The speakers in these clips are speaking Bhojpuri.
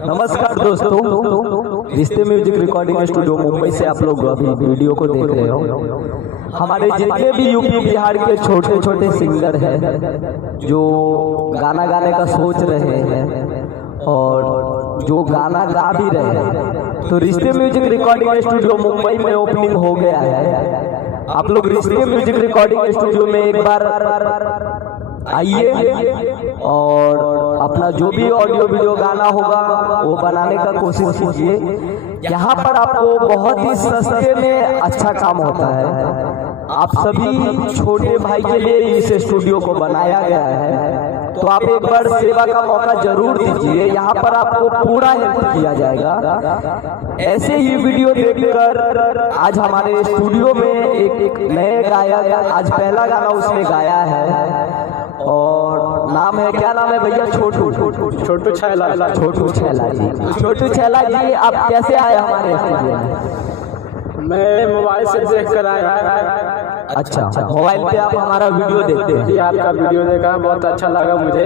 नमस्कार दोस्तों, रिश्ते म्यूजिक रिकॉर्डिंग स्टूडियो मुंबई से आप लोग अभी वीडियो को देख रहे हो। हमारे जितने भी यूपी बिहार के छोटे छोटे सिंगर हैं जो गाना गाने का सोच रहे हैं और जो गाना गा भी रहे हैं, तो रिश्ते म्यूजिक रिकॉर्डिंग स्टूडियो मुंबई में ओपनिंग हो गया है। आप लोग रिश्ते म्यूजिक रिकॉर्डिंग स्टूडियो में एक बार आइए और अपना जो भी ऑडियो वीडियो गाना होगा वो बनाने का कोशिश कीजिए। यहाँ पर आपको बहुत ही सस्ते में अच्छा काम होता है। आप सभी छोटे भाई के लिए इस स्टूडियो को बनाया गया है, तो आप एक बार सेवा का मौका जरूर दीजिए। यहाँ पर आपको पूरा हेल्प किया जाएगा। ऐसे ही वीडियो देखकर आज हमारे स्टूडियो में एक नए गायक आज पहला गाना उसने गाया है और नाम है, क्या नाम है भैया? छोटू छैला जी। छोटू छैला जी, आप कैसे आए हमारे स्टूडियो में? मैं मोबाइल से देख कर आया। अच्छा, मोबाइल पे आप हमारा वीडियो देखते हैं? आपका वीडियो देखा, बहुत अच्छा लगा मुझे।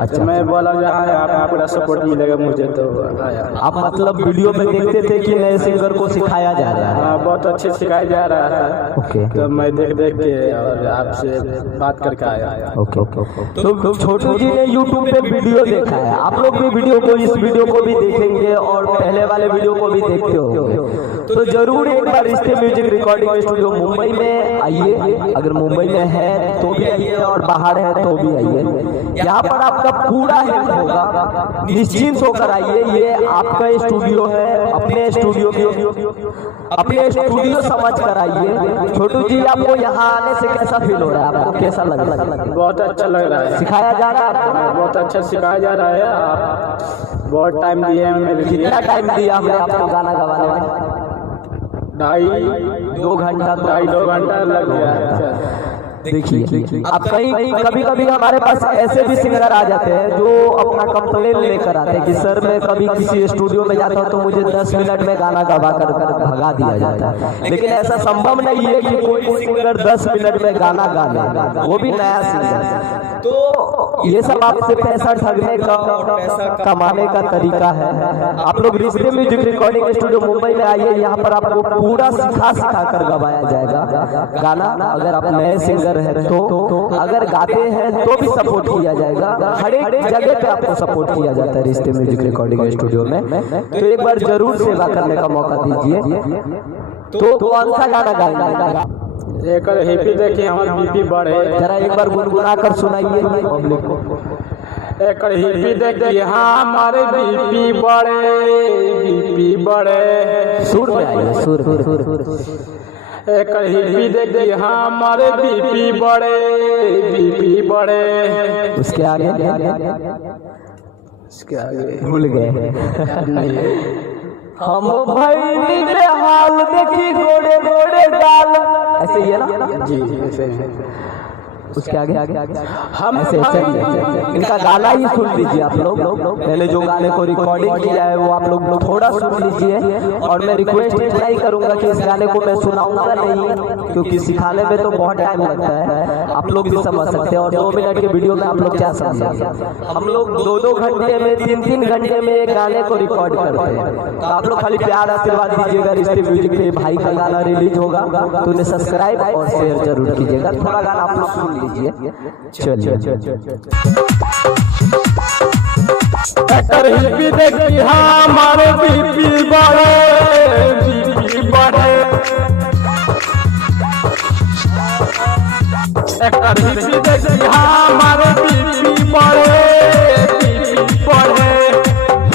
अच्छा, मैं बोला यहाँ पूरा सपोर्ट मिलेगा मुझे, तो आया। आप मतलब वीडियो में देखते थे कि नए सिंगर को सिखाया जा रहा है? हाँ, बहुत अच्छे सिखाया जा रहा है। ओके, तो मैं देख के और आपसे बात करके आया। ओके। तो छोटू जी ने यूट्यूब पे वीडियो देखा है, आप लोग भी इस वीडियो को भी देखेंगे और पहले वाले वीडियो को भी देखते होंगे, तो जरूर एक बार रिश्ते म्यूजिक रिकॉर्डिंग स्टूडियो मुंबई में आइए। अगर मुंबई में है तो भी आइए और बाहर है तो भी आइए। यहाँ पर आपका पूरा हेल्प होगा, निश्चिंत होकर आइए। ये आपका स्टूडियो है, अपने स्टूडियो समझ कर आइए। छोटू जी, आपको यहाँ आने से कैसा फील हो रहा है? आपको कैसा लग रहा है? बहुत अच्छा लग रहा है। सिखाया जा रहा है? बहुत अच्छा सिखाया जा रहा है। आप बहुत टाइम दिए मेरे लिए। कितना टाइम दिया हमने आपको गाना गवाने में? 2.5 घंटा लग गया। देखिए, आप कभी कभी हमारे पास ऐसे भी सिंगर आ जाते हैं जो अपना कंप्लेन लेकर आते हैं कि सर मैं कभी किसी स्टूडियो में जाता हूँ तो मुझे 10 मिनट में गाना गवा कर भगा दिया जाता है। लेकिन ऐसा संभव नहीं है कि कोई सिंगर 10 मिनट में गाना गा ले, वो भी नया सिंगर। तो ये सब आपसे पैसा ठगने का, कमाने का तरीका है। आप लोग रिश्ते म्यूजिक रिकॉर्डिंग स्टूडियो मुंबई में आइए। यहाँ पर आपको पूरा सिखा कर गवाया जाएगा गाना। अगर आप नए सिंगर है तो अगर गाते हैं तो भी सपोर्ट किया जाएगा। हर एक जगह पे आपको सपोर्ट किया जाता है रिश्ते म्यूजिक रिकॉर्डिंग स्टूडियो में। तो एक बार जरूर सेवा करने का मौका दीजिए। तो कौन सा गाना गाएगा? एक हैप्पी देखिए हमारे बीपी बढ़े, जरा एक बार गुनगुना कर सुनाइए पब्लिक को। एक हैप्पी देखिए हमारे बीपी बढ़े। सुर में आइए, सुर। एक हैप्पी देखिए हमारे बीपी बढ़े। उसके आगे भूल गए। हम भाई हाल देखी गोड़े गाल, ऐसे ही है ना जी? ऐसे है। उसके आगे हम ऐसे इनका गाना ही सुन लीजिए आप लोग। पहले जो गाने को रिकॉर्डिंग किया है वो आप लोग थोड़ा सुन लीजिए। और मैं रिक्वेस्ट इतना ही करूंगा कि इस गाने को मैं सुनाऊंगा नहीं, क्योंकि सिखाने में तो बहुत टाइम लगता है। आप लोग भी समझ सकते हैं। और 2 मिनट के वीडियो में आप लोग क्या समझेंगे? हम लोग 2-2 घंटे में, 3-3 घंटे में एक गाने को रिकॉर्ड करते हैं। तो आप लोग खाली प्यार आशीर्वाद दीजिएगा। रिश्ते म्यूजिक पे भाई का गाना रिलीज होगा तो उन्हें सब्सक्राइब और शेयर जरूर कीजिएगा। थोड़ा गाना आप लोग सुन लीजिए। चलिए, देखिए हमारे बीपी बढ़े। देखिए हमारे बीपी बढ़े।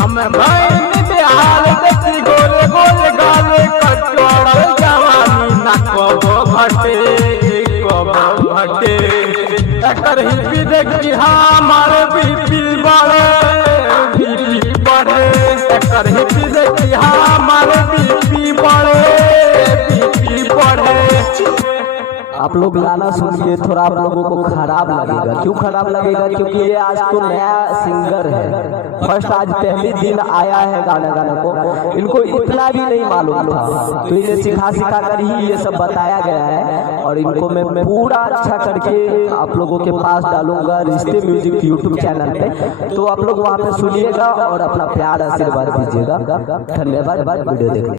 हमें भाई बिहार देखी गोरे गाले कटोरा जवानी ना कबो घटे। हिप्पी देखी हमारे बीपी बढ़े। हिप्पी देखी हमारे बीपी बढ़े। आप लोग गाना सुन के थोड़ा आप लोगों को खराब लगेगा। क्यों खराब लगेगा? क्योंकि ये आज तो नया सिंगर है, फर्स्ट आज पहले दिन आया है गाना को, इनको इतना भी नहीं मालूम था, तो इन्हें सिखा कर ही ये सब बताया गया है। और इनको मैं पूरा अच्छा करके आप लोगों के पास डालूंगा रिश्ते म्यूजिक यूट्यूब चैनल पे, तो आप लोग वहाँ पे सुनिएगा और अपना प्यार आशीर्वाद दीजिएगा। धन्यवाद वीडियो देखने।